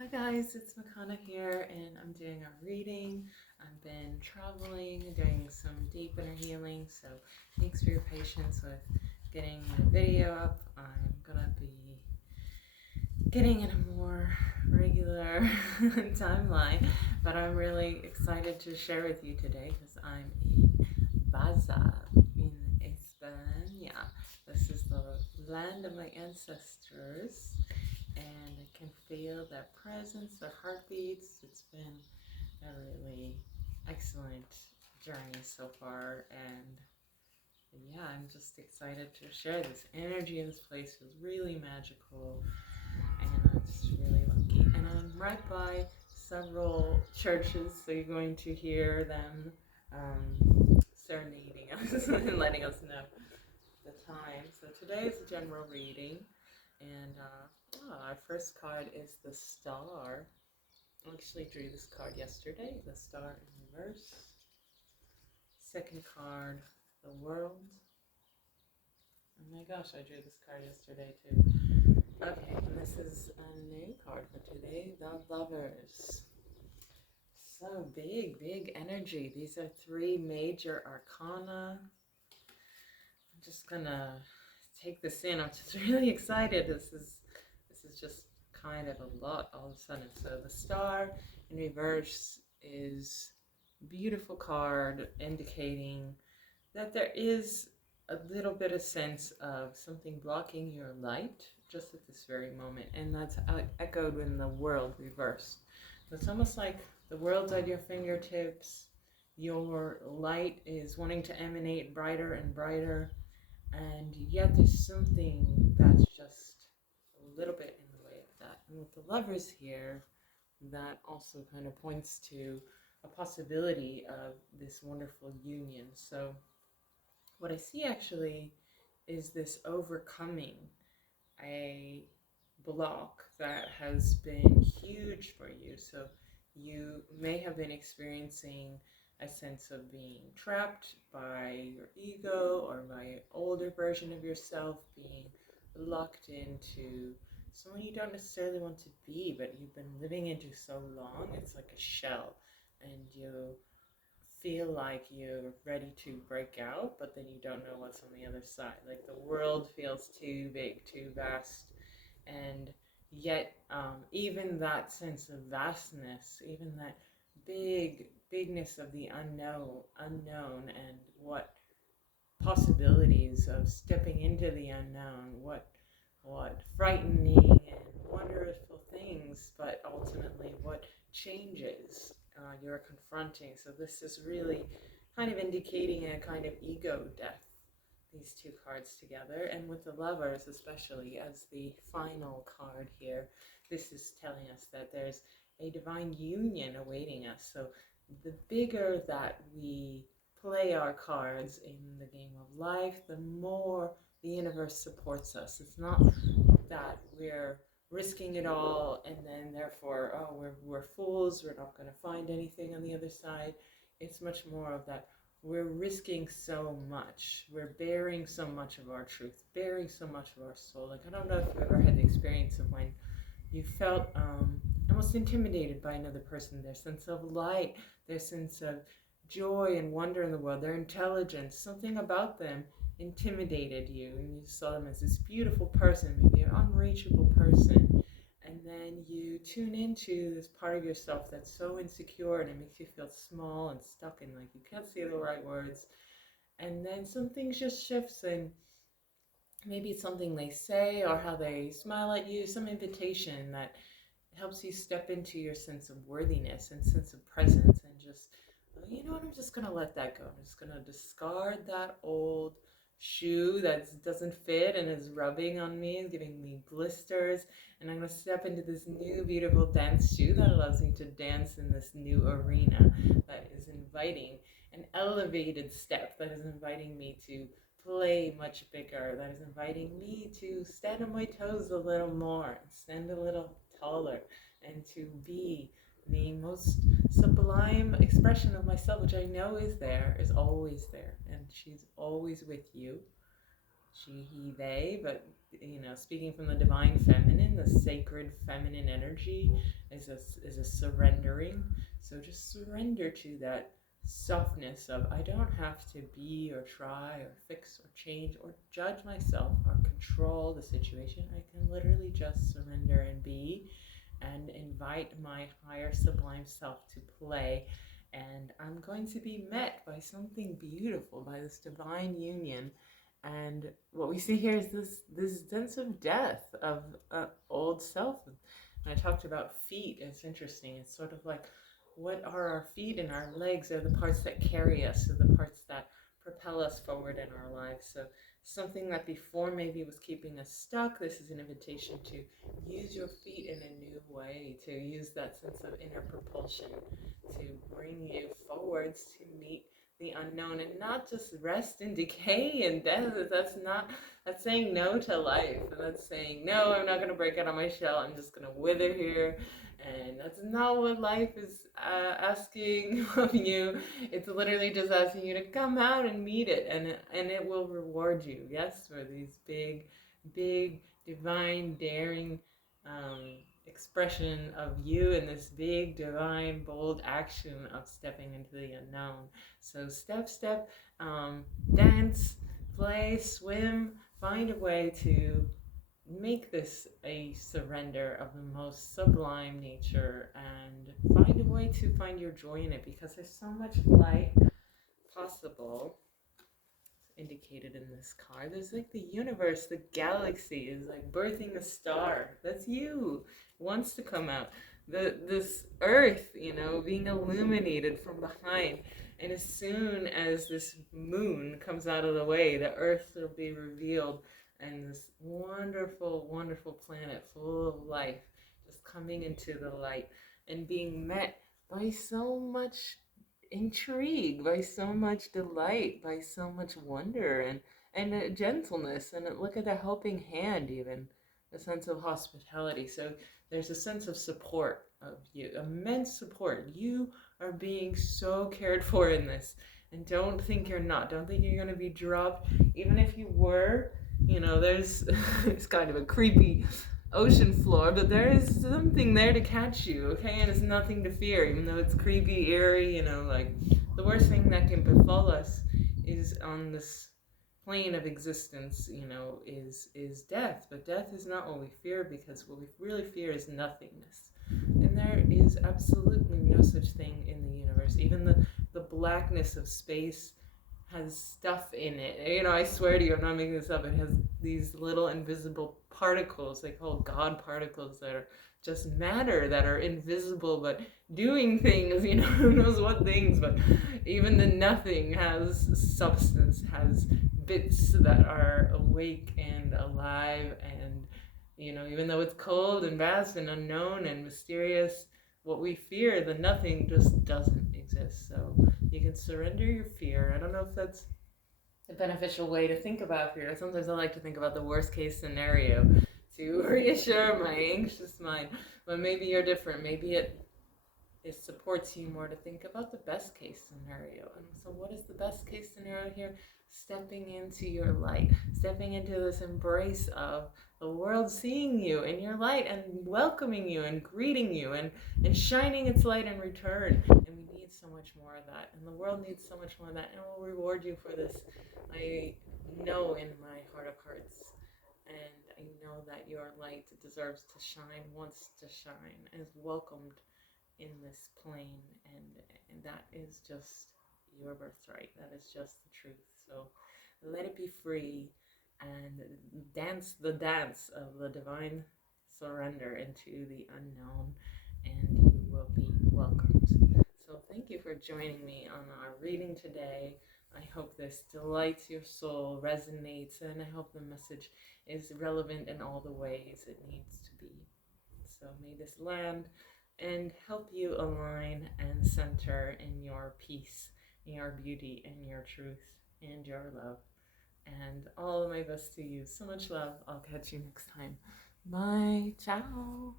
Hi guys, it's Makana here, and I'm doing a reading. I've been traveling, doing some deep inner healing, so thanks for your patience with getting the video up. I'm gonna be getting in a more regular timeline, but I'm really excited to share with you today because I'm in Baza in España. This is the land of my ancestors, and I can feel their presence, their heartbeats. It's been a really excellent journey so far, and yeah, I'm just excited to share this energy in this place. Feels really magical, and I'm just really lucky. And I'm right by several churches, so you're going to hear them serenading us and letting us know the time. So today is a general reading, and our first card is the Star. I actually drew this card yesterday, the Star in reverse. Second card, the World. Oh my gosh, I drew this card yesterday too. Okay, and this is a new card for today, the Lovers. So big energy. These are three major arcana. I'm just gonna take this in. I'm just really excited. This is just kind of a lot all of a sudden. So the Star in reverse is a beautiful card indicating that there is a little bit of sense of something blocking your light just at this very moment, and that's echoed in the World reversed. So it's almost like the world's at your fingertips. Your light is wanting to emanate brighter and brighter, and yet there's something that's just a little bit in the way of that. And with the Lovers here, that also kind of points to a possibility of this wonderful union. So what I see actually is this overcoming a block that has been huge for you. So you may have been experiencing a sense of being trapped by your ego or by an older version of yourself, being locked into someone you don't necessarily want to be, but you've been living into so long. It's like a shell, and you feel like you're ready to break out, but then you don't know what's on the other side. Like the world feels too big, too vast, and yet even that sense of vastness, even that bigness of the unknown, and what possibilities of stepping into the unknown, what frightening and wonderful things, but ultimately what changes you're confronting. So this is really kind of indicating a kind of ego death, these two cards together. And with the Lovers, especially as the final card here, this is telling us that there's a divine union awaiting us. So the bigger that we play our cards in the game of life, the more the universe supports us. It's not that we're risking it all and then therefore, oh, we're fools, we're not going to find anything on the other side. It's much more of that we're risking so much, we're bearing so much of our truth, bearing so much of our soul. Like, I don't know if you've ever had the experience of when you felt almost intimidated by another person, their sense of light, their sense of joy and wonder in the world, their intelligence, something about them intimidated you, and you saw them as this beautiful person, maybe an unreachable person, and then you tune into this part of yourself that's so insecure and it makes you feel small and stuck and like you can't say the right words, and then something just shifts, and maybe it's something they say or how they smile at you, some invitation that helps you step into your sense of worthiness and sense of presence, and just, you know what, I'm just going to let that go. I'm just going to discard that old shoe that doesn't fit and is rubbing on me and giving me blisters, and I'm going to step into this new beautiful dance shoe that allows me to dance in this new arena that is inviting an elevated step, that is inviting me to play much bigger, that is inviting me to stand on my toes a little more, stand a little taller, and to be the most sublime expression of myself, which I know is there, is always there, and she's always with you. she, he, they, but speaking from the divine feminine, the sacred feminine energy is a surrendering. So just surrender to that softness of I don't have to be or try or fix or change or judge myself or control the situation. I can literally just surrender and be and invite my higher sublime self to play. And I'm going to be met by something beautiful, by this divine union. And what we see here is this sense of death of old self. And I talked about feet. It's interesting. It's sort of like, what are our feet and our legs are the parts that carry us, are the parts that propel us forward in our lives. So something that before maybe was keeping us stuck, this is an invitation to use your feet in a new way, to use that sense of inner propulsion to bring you forwards to meet the unknown and not just rest in decay and death. That's saying no to life. That's saying, no, I'm not going to break out of my shell. I'm just going to wither here. And that's not what life is asking of you. It's literally just asking you to come out and meet it, and it will reward you. Yes, for these big, divine, daring expression of you in this big, divine, bold action of stepping into the unknown. So step, dance, play, swim, find a way to make this a surrender of the most sublime nature and find a way to find your joy in it, because there's so much light possible indicated in this card. There's like the universe, the galaxy is like birthing a star. That's you. Wants to come out. This earth, being illuminated from behind. And as soon as this moon comes out of the way, the earth will be revealed, and this wonderful, wonderful planet full of life just coming into the light and being met by so much intrigue, by so much delight, by so much wonder and gentleness. And look at the helping hand, even a sense of hospitality. So there's a sense of support of you, immense support. You are being so cared for in this. And don't think you're not. Don't think you're going to be dropped. Even if you were, there's it's kind of a creepy ocean floor, but there is something there to catch you, okay? And it's nothing to fear, even though it's creepy, eerie, like the worst thing that can befall us is on this plane of existence, is death. But death is not what we fear, because what we really fear is nothingness. And there is absolutely no such thing in the universe. Even the blackness of space has stuff in it. I swear to you, I'm not making this up. It has these little invisible particles, they call God particles, that are just matter, that are invisible but doing things, who knows what things. But even the nothing has substance, has bits that are awake and alive, and even though it's cold and vast and unknown and mysterious, what we fear, the nothing, just doesn't exist. So you can surrender your fear. I don't know if that's a beneficial way to think about fear. Sometimes I like to think about the worst case scenario to reassure my anxious mind, but maybe you're different. Maybe it supports you more to think about the best case scenario. And so what is the best case scenario here? Stepping into your light, stepping into this embrace of the world seeing you in your light and welcoming you and greeting you and shining its light in return. And we need so much more of that, and the world needs so much more of that, and will reward you for this. I know in my heart of hearts, and I know that your light deserves to shine, wants to shine, is welcomed in this plane, and that is just your birthright. That is just the truth. So let it be free and dance the dance of the divine surrender into the unknown, and you will be welcomed. So thank you for joining me on our reading today. I hope this delights your soul, resonates, and I hope the message is relevant in all the ways it needs to be. So may this land and help you align and center in your peace, in your beauty, and your truth, and your love. And all of my best to you. So much love. I'll catch you next time. Bye. Ciao.